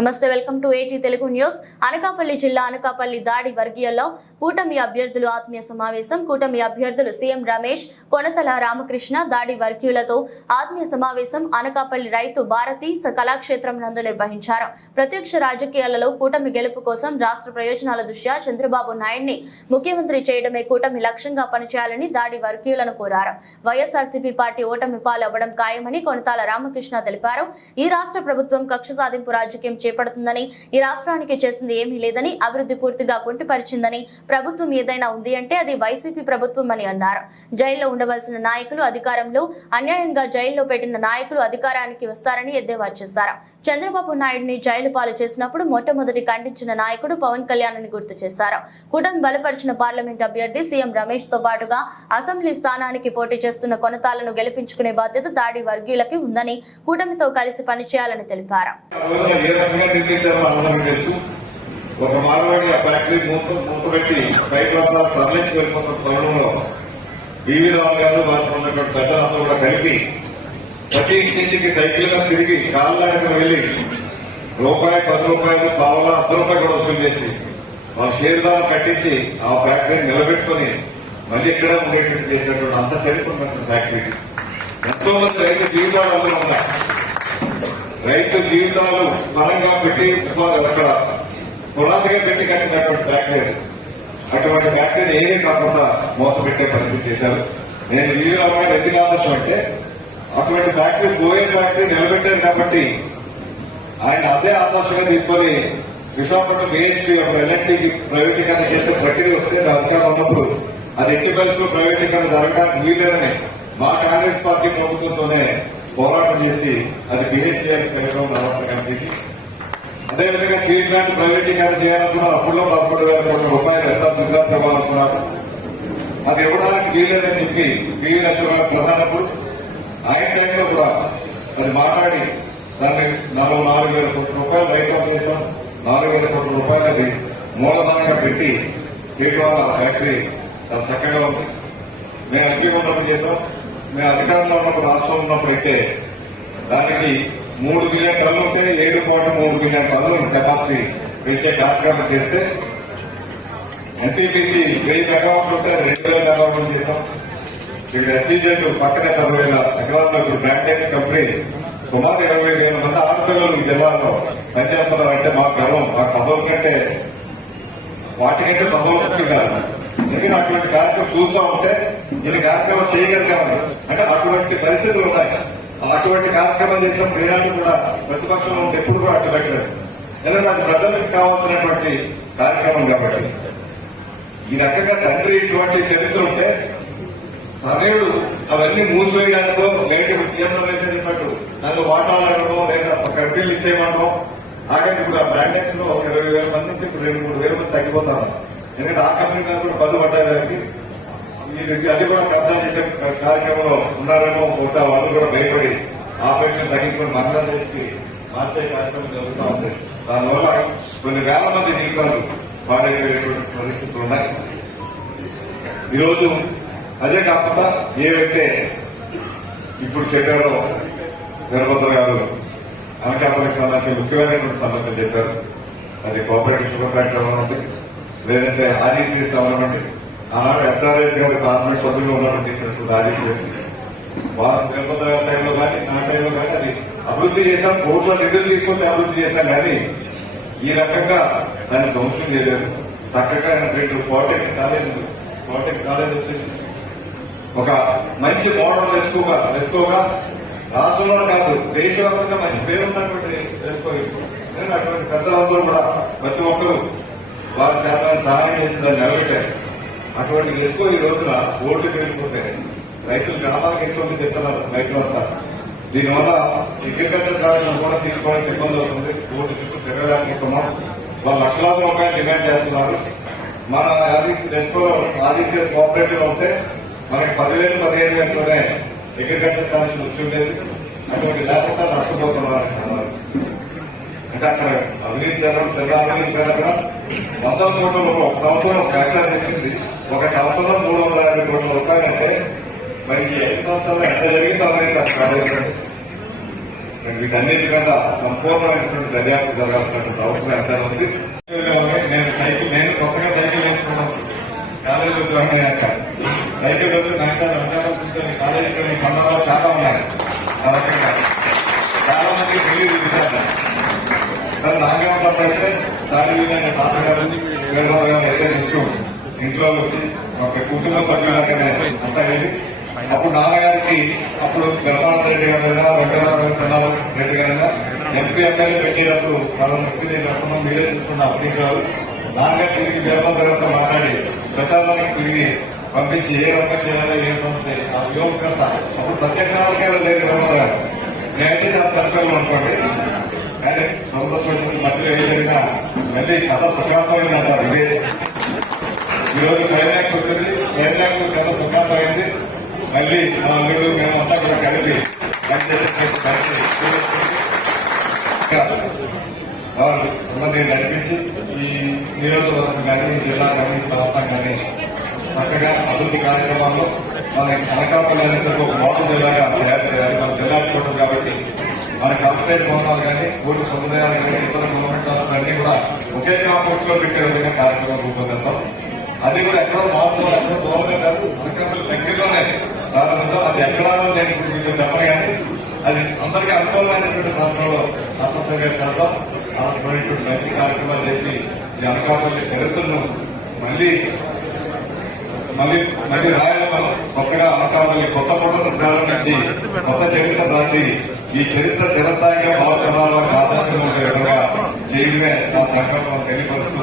నమస్తే, welcome to ఏటీ Telugu news. Anakapalli జిల్లా అనకాపల్లి దాడి వర్గీయుల్లో కూటమి అభ్యర్థులు ఆత్మీయ సమావేశం. కూటమి అభ్యర్థులు సీఎం రమేష్, కొనతల రామకృష్ణ దాడి వర్గీయులతో ఆత్మీయ సమావేశం అనకాపల్లి రైతు భారతి కళాక్షేత్రం నందు నిర్వహించారు. ప్రత్యక్ష రాజకీయాలలో కూటమి గెలుపు కోసం రాష్ట్ర ప్రయోజనాల దృష్ట్యా చంద్రబాబు నాయుడిని ముఖ్యమంత్రి చేయడమే కూటమి లక్ష్యంగా పనిచేయాలని దాడి వర్గీయులను కోరారు. వైఎస్ఆర్సీపీ పార్టీ ఓటమి పాలవ్వడం ఖాయమని కొనతల రామకృష్ణ తెలిపారు. ఈ రాష్ట్ర ప్రభుత్వం కక్ష సాధింపు రాజకీయం చేపడుతుందని, ఈ రాష్ట్రానికి చేసింది ఏమీ లేదని, అభివృద్ధి పూర్తిగా కుంటిపరిచిందని, ప్రభుత్వం ఏదైనా ఉంది అంటే అది వైసీపీ ప్రభుత్వం అని అన్నారు. జైల్లో ఉండవలసిన నాయకులు అధికారంలో అన్యాయంగా జైల్లో పెట్టిన నాయకులు అధికారానికి వస్తారని ఎద్దేవా చేశారు. చంద్రబాబు నాయుడిని జైలు పాలు చేసినప్పుడు మొట్టమొదటి ఖండించిన నాయకుడు పవన్ కళ్యాణ్ అని గుర్తు చేశారు. కూటమి బలపరిచిన పార్లమెంట్ అభ్యర్థి సీఎం రమేష్ తో పాటుగా అసెంబ్లీ స్థానానికి పోటీ చేస్తున్న కొనతాలను గెలిపించుకునే బాధ్యత దాడి వర్గీయులకి ఉందని, కూటమితో కలిసి పనిచేయాలని తెలిపారు. ఒక మార్వాడి ఆ ఫ్యాక్టరీ మూతపెట్టి బయట తరలించి వెళ్ళిపోతున్న తరుణంలో బీవీ రావు గారు వారితో ఉన్నటువంటి పెద్దలంతా కూడా కలిపి ప్రతి ఇంటింటికి సైకిల్ గా తిరిగి కాళ్ళకి వెళ్లి రూపాయి, 10 రూపాయలు, పావులా, ₹1 కూడా వసూలు చేసి వాళ్ళ షేర్దారు కట్టించి ఆ ఫ్యాక్టరీని నిలబెట్టుకుని మళ్ళీ ఇక్కడే ఉండేటట్టు చేసినటువంటి అంత చరిత్ర ఉన్నటువంటి ఫ్యాక్టరీకి ఎంతో మంది రైతు జీవితాలు అందులో ఉన్నాయి. రైతు జీవితాలు బలంగా పెట్టి అక్కడ పునాదిగా పెట్టి కట్టినటువంటి ఫ్యాక్టరీ, అటువంటి ఫ్యాక్టరీని ఏమీ కాకుండా మూత పెట్టే పరిస్థితి చేశారు. నేను వీరావు గారు ఎందుకు ఆదర్శం అంటే అటువంటి ఫ్యాక్టరీ పోయే ఫ్యాక్టరీ నిలబెట్టారు కాబట్టి ఆయన అదే ఆదర్శంగా తీసుకొని విశాఖపట్నం BHP ఎల్ఎన్టీకి ప్రైవేటీకరణ చేసే ప్రక్రియ వస్తే అధికారం ఉన్నప్పుడు అది ఎట్టి పరిస్థితుల్లో ప్రైవేటీకరణ జరగడానికి వీలేదని మా కాంగ్రెస్ పార్టీ ప్రభుత్వంతోనే పోరాటం చేసి అది BHP పెరగడం రావడానికి. అదేవిధంగా స్టీల్ ప్లాంట్ ప్రైవేటీకరణ చేయాలనుకున్నారు. అప్పుడులో 11,000 కోట్ల రూపాయలు ఎస్ఆర్సీగా ఇవ్వాలనుకున్నారు. అది ఇవ్వడానికి వీలేదని చెప్పి పివి నరసింహ గారు ప్రధానప్పుడు ఆయన టైంలో కూడా అది మాట్లాడి దాన్ని 44,000 కోట్ల రూపాయలు రైట్ చేశాం. 4,000 కోట్ల రూపాయలు అది మూలధనంగా పెట్టి చేయడం వల్ల ఫ్యాక్టరీ చాలా చక్కగా ఉంది. మేము అంగీకరణ చేశాం. మేము అధికారంలో ఉన్నప్పుడు, రాష్ట్రంలో ఉన్నప్పుడైతే దానికి 3 మిలియన్ టన్నులు ఉంటే 7.3 మిలియన్ టన్నులు కెపాసిటీ పెంచే కార్యక్రమం చేస్తే NTPC 1000 మెగావాట్లు ఉంటే 2,000 మెగావాట్లు చేశాం. ఇక్కడ SEZ పక్కనే 10,000 ఎకరాల్లో బ్రాండెక్స్ కంపెనీ సుమారు 20,000 మంది ఆడపిల్లలు ఈ జిల్లాలో పనిచేస్తున్నారంటే మాకు గర్వం. మా పదవుల కంటే వాటికంటే పదవులు కాదు. ఎందుకంటే అటువంటి కార్యక్రమం చూస్తూ ఉంటే ఇది కార్యక్రమం చేయగలిగామని అంటే అటువంటి పరిస్థితులు ఉన్నాయి. అటువంటి కార్యక్రమం చేసినప్పుడు ఏనాడు కూడా ప్రతిపక్షంలో ఎప్పుడు కూడా అడ్డుపెట్టలేదు. ఎందుకంటే అది ప్రజలకు కావాల్సినటువంటి కార్యక్రమం కాబట్టి. ఈ రకంగా తండ్రి ఇటువంటి చరిత్ర ఉంటే తనయుడు అవన్నీ మూసివేయడానికో లేదంటే సీఎం రమేష్ చెప్పినట్టు దాంట్లో వాటాడడం లేదా కంపెనీలు ఇచ్చేయమనడం ఆగండి. ఇప్పుడు ఆ బ్రాండెక్స్ లో 20,000 మంది ఉంటే ఇప్పుడు 2-3,000 మంది తగ్గిపోతారు. ఎందుకంటే ఆ కంపెనీ దాకా కూడా పన్ను పడ్డానికి అది కూడా కబ్జా చేసే కార్యక్రమంలో ఉన్నారేమో. బహుశా వాళ్ళు కూడా భయపడి ఆపరేషన్ తగ్గించుకుని మందం చేసి మార్చే కార్యక్రమం జరుగుతూ ఉంది. దానివల్ల కొన్ని వేల మంది జీవితాలు పాడైపోయేటువంటి పరిస్థితులు ఉన్నాయి. ఈరోజు అదే కాకుండా ఏవైతే ఇప్పుడు చెప్పారో వీరభద్ర గారు అనకాపల్లికి సంబంధించి ముఖ్యమైనటువంటి సమస్యలు చెప్పారు. అది కోఆపరేటివ్ షుగర్ ఫ్యాక్టరీ అవ్వనండి, లేదంటే RECS అవ్వనండి. ఆనాడు SRS గారు పార్లమెంట్ సభ్యులు ఉన్నటువంటి RECS వారు వీరభద్ర గారి టైంలో కానీ నా టైంలో కానీ అది అభివృద్ధి చేశాం. కోట్ల నిధులు తీసుకొచ్చి అభివృద్ధి చేశాం. కానీ ఈ రకంగా దాన్ని ధ్వంసం చేయలేదు. చక్కగా 2 పాలిటెక్నిక్ కాలేజ్ వచ్చింది. ఒక మంచి మోడల్ ఎస్కోగా రాష్ట్రంలో కాదు దేశవ్యాప్తంగా మంచి పేరున్నటువంటి ఎస్కో. అటువంటి పెద్దలందరూ కూడా ప్రతి ఒక్కరూ వారి చేత సహాయం చేసి దాన్ని నిలబెట్టారు. అటువంటి ఎస్కో ఈ రోజున ఓట్లు వెళ్ళిపోతే రైతులు గ్రామాలకు ఎక్కువ మంది చెప్తున్నారు రైతులంతా. దీనివల్ల అగ్రికల్చర్ కాలేజీలు కూడా తీసుకోవడానికి ఇబ్బంది అవుతుంది. ఓటు చుట్టూ తిరగడానికి వాళ్ళు లక్షలాది రూపాయలు డిమాండ్ చేస్తున్నారు. మన RECS కోఆపరేటివ్ అయితే మనకి 10,000-15,000లోనే అగ్రికల్చర్ కాలేజీ వచ్చి ఉండేది. అటువంటి లేకుండా నష్టపోతున్నారు. అంటే అక్కడ అవినీతి జరగడం, చాలా అవినీతి జరగడం 100 కోట్ల రూపాయలు ఒక సంవత్సరం వ్యాఖ్యలు చెప్పింది. ఒక సంవత్సరం 350 కోట్ల రూపాయలు అంటే మరి ఈ 5 సంవత్సరాలు ఎంత జరిగిందో అనేది వీటన్నిటి మీద సంపూర్ణమైనటువంటి దర్యాప్తు జరగాల్సినటువంటి అవసరం ఎంత ఉంది. నేను కొత్తగా సైకిల్ నేర్చుకున్నాను కాలేజీ జాయిన్ అయ్యాక. సైకిల్ వచ్చి కాలేజీ సందర్భాలు చాలా ఉన్నాయి. ఆ రకంగా చాలా మంది తెలియదు విషయాలు. కానీ నాగేమన్నప్పుడు అయితే దాడి విధంగా తాతగారు గారు అయితే కొంచెం ఇంట్లో వచ్చి ఒక కుటుంబ సభ్యులకనే అంతా వెళ్ళి అప్పుడు నాన్నగారికి అప్పుడు గర్భానంద రెడ్డి గారు వెంకటరామ రెడ్డి గారైనా ఎంపీ ఎమ్మెల్యే పెట్టేటప్పుడు మనం వ్యక్తి రకం మీరే చూసుకున్న అప్లికాలు నాన్నగారు తిరిగి గర్భంతో మాట్లాడి ప్రచారానికి తిరిగి పంపించి ఏ రకంగా చేయాలో ఏ సంస్థ ఆ యువకర్త అప్పుడు ప్రత్యక్ష లేదు గర్భంతో గారు. నేనైతే చాలా సంకల్పం అనుకోండి. కానీ సంతోషం మధ్యలో ఏం జరిగినా మళ్ళీ కథ సుఖాంతమైంది అంటారు. ఇదే ఈరోజు క్లైమాక్స్ వచ్చింది. క్లైమాక్స్ కథ సుఖాంతమైంది. మళ్ళీ మా అల్లుడు మేమంతా కూడా కలిపి వాళ్ళు అందరినీ నడిపించి ఈ నియోజకవర్గం కానీ జిల్లా కానీ ప్రాంతం కానీ చక్కగా అభివృద్ధి కార్యక్రమాల్లో మన అనకాపల్లి అనేసరికి ఒక మోడల్ జిల్లాగా తయారు చేయాలి. మన జిల్లా చూడటం కాబట్టి మన కార్పొరేట్ భవనాలు కానీ ఓటు సముదాయాలు కానీ ఇతర గవర్నమెంట్ అన్ని కూడా ఒకే కాంపౌండ్స్ లో పెట్టే విధంగా కార్యక్రమం రూపొందిద్దాం. అది కూడా ఎక్కడో మామూలు ఎక్కడో దూరంగా కాదు, అనకాపల్లి దగ్గరలోనే ప్రారంభిద్దాం. అది ఎక్కడానో నేను ఇప్పుడు మీకు చెప్పను కానీ అది అందరికీ అనుకూలమైనటువంటి ప్రాంతంలో తప్పనిసరిగా చేద్దాం. అలాంటి మంచి కార్యక్రమాలు చేసి ఈ అనకాపల్లి చరిత్రను మళ్ళీ రాయాలి. మనం కొత్తగా అనకాపల్లి కొత్త ఫోటోను ప్రారంభించి కొత్త చరిత్ర రాసి ఈ చరిత్ర చిరస్థాయిగా భావజనాలకు ఆదర్శం ఉండే విధంగా చేయడమే నా సంకల్పం తెలియపరుస్తూ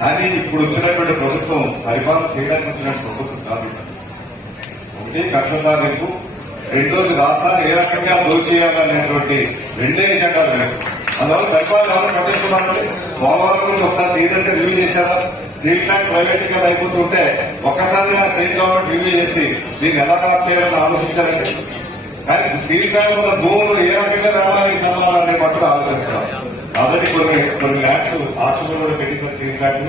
కానీ ఇప్పుడు వచ్చినటువంటి ప్రభుత్వం పరిపాలన చేయడానికి వచ్చిన ప్రభుత్వం కాదు. ఒకటి కక్ష సాధింపు, రెండోది రాష్ట్రాన్ని ఏ రకంగా దోచేయాలనేటువంటి రెండే ఎజెండాలు లేవు. అందువల్ల పరిపాలన ఎవరు పట్టించుకున్నారంటే పోలవరం గురించి ఒకసారి సీరియస్ గా రివ్యూ చేశారా? స్టీల్ ప్లాంట్ ప్రైవేటీకరణ అయిపోతుంటే ఒక్కసారిగా స్టేట్ గవర్నమెంట్ రివ్యూ చేసి దీన్ని ఎలా లాభ చేయాలని ఆలోచించారంటే, కానీ స్టీల్ ప్లాంట్ ఉన్న భూములు ఏ రకంగా రావాలని సమాధానాన్ని పట్టుకు ఆలోచిస్తున్నారు. ఆల్రెడీ కొన్ని ల్యాబ్స్ ఆశలు కూడా పెట్టిన స్టీల్ ప్లాంట్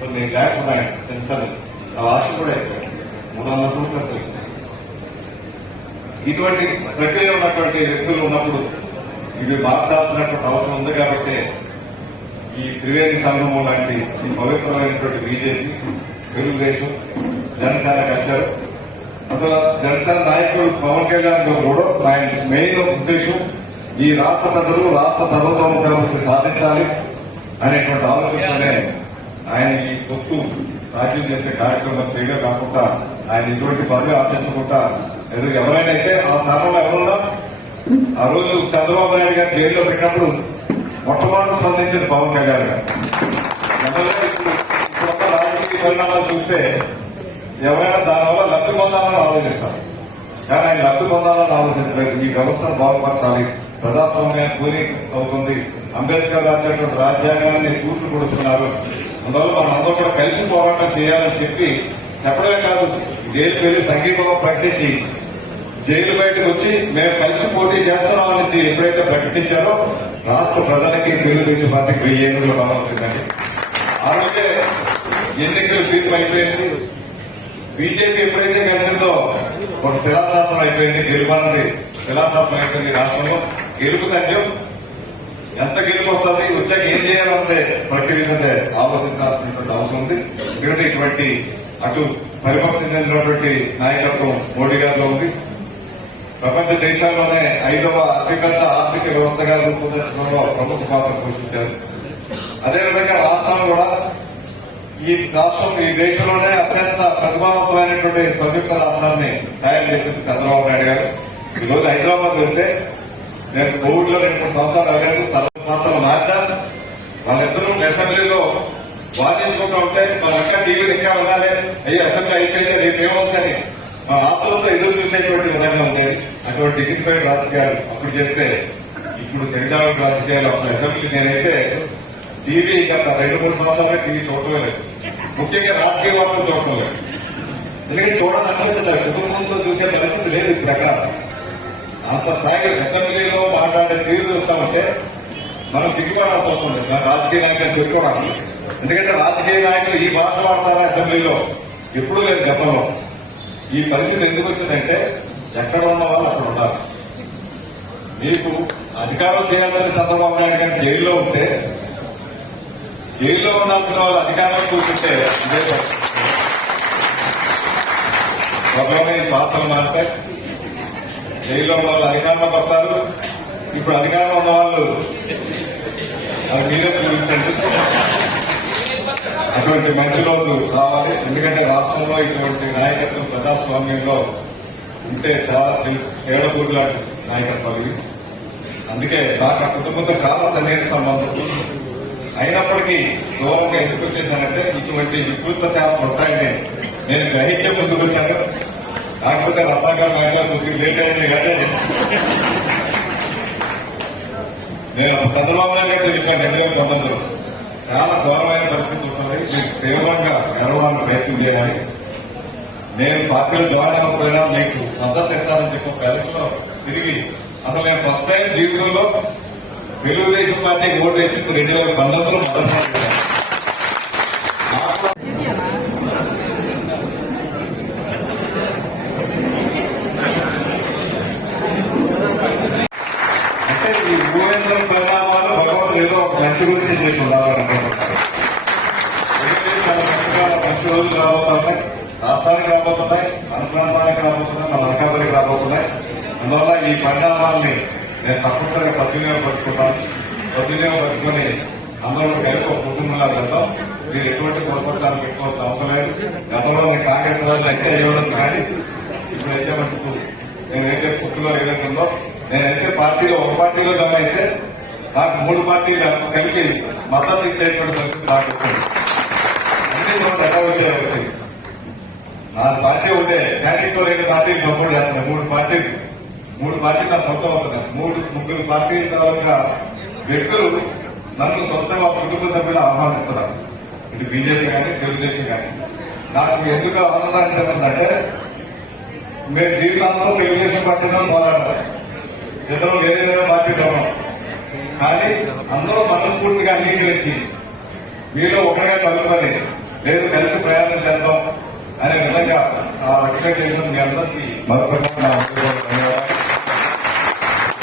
కొన్ని ల్యాబ్స్ ఉన్నాయి సెన్సర్, ఆ ఆశ కూడా 300 కోట్లు. ఇటువంటి ప్రక్రియ ఉన్నటువంటి వ్యక్తులు ఉన్నప్పుడు ఇవి మార్చాల్సినటువంటి అవసరం ఉంది. కాబట్టి ఈ త్రివేణి సంగమం లాంటి ఈ పవిత్రమైనటువంటి బీజేపీ, తెలుగుదేశం, జనసేన వచ్చారు. అసలు జనసేన నాయకుడు పవన్ కళ్యాణ్ కూడా ఆయన మెయిన్ ఉద్దేశం ఈ రాష్ట్ర ప్రజలు రాష్ట్ర సర్వతోముఖాభివృద్ధి సాధించాలి అనేటువంటి ఆలోచనతోనే ఆయన ఈ పొత్తు సాధ్యం చేసే కార్యక్రమం చేయడం కాకుండా ఆయన ఇటువంటి పదవి ఆశించకుండా ఎవరైనా అయితే ఆ స్థానంలో ఎవరున్నా ఆ రోజు చంద్రబాబు నాయుడు గారు జైల్లో పెట్టినప్పుడు మొట్టమొదటి స్పందించింది పవన్ కళ్యాణ్ గారు. ఇప్పుడున్న రాజకీయ పరిణామాలు చూస్తే ఎవరైనా దానివల్ల లబ్ధి పొందాలని ఆలోచిస్తారు. కానీ ఆయన లబ్ధి పొందాలని ఆలోచించలేదు. ఈ వ్యవస్థను బాగుపరచాలి, ప్రజాస్వామ్యాన్ని కూలి అవుతుంది, అంబేద్కర్ రాసినటువంటి రాజ్యాంగాన్ని తూట్లు కొడుతున్నారు, అందువల్ల మనం అందరూ కూడా కలిసి పోరాటం చేయాలని చెప్పడమే కాదు, జైలుకి వెళ్లి సంఘీభావం ప్రకటించి జైలు బయటకు వచ్చి మేము కలిసి పోటీ చేస్తున్నాం అనేసి ఎప్పుడైతే ప్రకటించారో రాష్ట్ర ప్రజలకి తెలుగుదేశం పార్టీకి 1000 ఏళ్ళు కావాల్సిందండి. ఆ రోజే ఎన్నికలు తీర్పు అయిపోయింది. బీజేపీ ఎప్పుడైతే కలిసిందో ఒక శిలాశాసనం అయిపోయింది, గెలుపన్నది శిలాశాసనం అయిపోయింది. రాష్ట్రంలో గెలుపు తథ్యం ఎంత గెలుపు వస్తుంది, వచ్చాక ఏం చేయాలంటే ప్రక్రియ ఆలోచించాల్సినటువంటి అవసరం ఉంది. ఎందుకంటే ఇటువంటి అటు పరిపక్వం చెందినటువంటి నాయకత్వం మోడీ గారిలో ఉంది. ప్రపంచ దేశాల్లోనే 5వ అతిపెద్ద ఆర్థిక వ్యవస్థగా రూపొందించడంలో ప్రముఖ పాత్ర పోషించారు. అదేవిధంగా రాష్ట్రాలు కూడా ఈ దేశంలోనే అత్యంత ప్రతిభావంతమైనటువంటి సంయుక్త రాష్ట్రాన్ని తయారు చేసింది చంద్రబాబు నాయుడు గారు. ఈ రోజు హైదరాబాద్ వెళ్తే నేను కోవిడ్ లో 2-3 సంవత్సరాలు అయ్యారు. తర్వాత మాత్రం మార్చా వాళ్ళిద్దరూ అసెంబ్లీలో వాదించుకుంటూ ఉంటే మన ఇంకా టీవీలు ఇంకా వినాలి, అయ్యి అసెంబ్లీ అయిపోయింది రేపు ఏమవుతుందని మా ఆత్మలతో ఎదురు చూసేటువంటి విధంగా ఉంది. అటువంటి డిగ్నిఫైడ్ రాజకీయాలు అప్పుడు చేస్తే ఇప్పుడు తెలంగాణ రాజకీయాలు అసలు అసెంబ్లీ నేనైతే టీవీ గత 2-3 సంవత్సరాలుగా టీవీ చూడటమే లేదు. ముఖ్యంగా రాజకీయ వార్తలు చూడటం లేదు. ఎందుకంటే చూడాలని అనిపించలేదు. కుటుంబంతో చూసే పరిస్థితి లేదు ఇప్పుడు ఎక్కడ. అంత స్థాయి అసెంబ్లీలో మాట్లాడే తీరు చూస్తామంటే మనం సిగ్గుపడాల్సి వస్తుంది రాజకీయ నాయకులు చెప్పుకోవడానికి. ఎందుకంటే రాజకీయ నాయకులు ఈ భాష వాడతారా అసెంబ్లీలో ఎప్పుడూ లేదు గతంలో. ఈ పరిస్థితి ఎందుకు వచ్చిందంటే ఎక్కడ ఉన్న వాళ్ళు అక్కడ ఉండాలి. మీకు అధికారం చేయాల్సిన చంద్రబాబు నాయుడు గారు జైల్లో ఉంటే జైల్లో ఉండాల్సిన వాళ్ళు అధికారం కూర్చుంటే ఇదే త్వరలోనే పాత్రలు మారుతాయి. జైల్లో వాళ్ళు అధికారంలోకి వస్తారు. ఇప్పుడు అధికారంలో ఉన్న వాళ్ళు అది మీరే చూపించండి. అటువంటి మంచి రోజు రావాలి. ఎందుకంటే రాష్ట్రంలో ఇటువంటి నాయకత్వం ప్రజాస్వామ్యంలో ఉంటే చాలా తేడపూర్లాంటి నాయకత్వాలు ఇవి. అందుకే నాకు ఆ కుటుంబంతో చాలా సన్నిహిత సంబంధం. అయినప్పటికీ దూరంగా ఎందుకు వచ్చేసానంటే ఇటువంటి వికృత చేష్టలు ఉంటాయని నేను గ్రహించే ముందుకు వచ్చాను. కాకపోతే రత్నాకర్ మాట్లాడు కొద్దిగా లేట్ అయింది కానీ నేను చంద్రబాబు నాయుడు గారు చెప్పాను 2019లో చాలా ఘోరమైన పరిస్థితి ఉంటుంది. మీకు తీవ్రంగా గెలవాలని ప్రయత్నం చేయాలి. నేను పార్టీలో జాయిన్ అవ్వకపోయినా మీకు మద్దతు ఇస్తానని చెప్పి ప్రజల్లో తిరిగి అసలు నేను ఫస్ట్ టైం జీవితంలో తెలుగుదేశం పార్టీకి ఓటు వేసి 2019లో మొదటి అంటే ఈ భూమేంద్రం పరిణామాలు భగవంతుడు ఏదో ఒక మంచి గురించి చేసి ఉండాలనుకుంటున్నారు. మంచి రోజులు రాబోతున్నాయి, రాష్ట్రానికి రాబోతున్నాయి, మన ప్రాంతానికి రాబోతున్నాయి, మన అనకాపల్లికి రాబోతున్నాయి. అందువల్ల ఈ పరిణామాలని నేను తప్పనిసరిగా సద్వినియోగపరుచుకొని అందరూ కలిపి ఒక కుటుంబంగా వెళ్తాం. మీరు ఎటువంటి పొరపక్షాలు పెట్టుకోవాల్సిన అవసరం లేదు. గతంలో నేను కాంగ్రెస్ రోజులు అయితే ఇవ్వవచ్చు కానీ ఇప్పుడైతే మనకు నేనైతే పుట్టులో ఏదైతుందో నేనైతే పార్టీలో ఒక పార్టీలో జాయిన్ అయితే నాకు 3 పార్టీలు కలిపి మద్దతు ఇచ్చేటువంటి పరిస్థితి నాకు వస్తుంది. అన్ని చోట్ల ఎలా వచ్చేది నా పార్టీ ఉంటే క్యాంటీన్తో 2 పార్టీలు సపోర్ట్ చేస్తున్నాయి. 3 పార్టీలు నా సొంతం అవుతున్నాయి. 3-3 పార్టీల తర్వాత వ్యక్తులు నన్ను సొంతంగా కుటుంబ సభ్యులు ఆహ్వానిస్తున్నారు. ఇటు బీజేపీ కానీ తెలుగుదేశం కానీ. నాకు ఎందుకు ఆనందం అనిపిస్తుందంటే మేము జీవితాంతం తెలుగుదేశం పార్టీలో పోరాడాలి. ఇద్దరు వేరే వేరే పార్టీలో ఉన్నాం. కానీ అందరూ మనస్ఫూర్తిగా అంగీకరించి మీలో ఒకటిగా కలుపుకొని లేదు కలిసి ప్రయాణం చేద్దాం అనే విధంగా ఆ రికమెండేషన్ మీ అందరికీ మరొక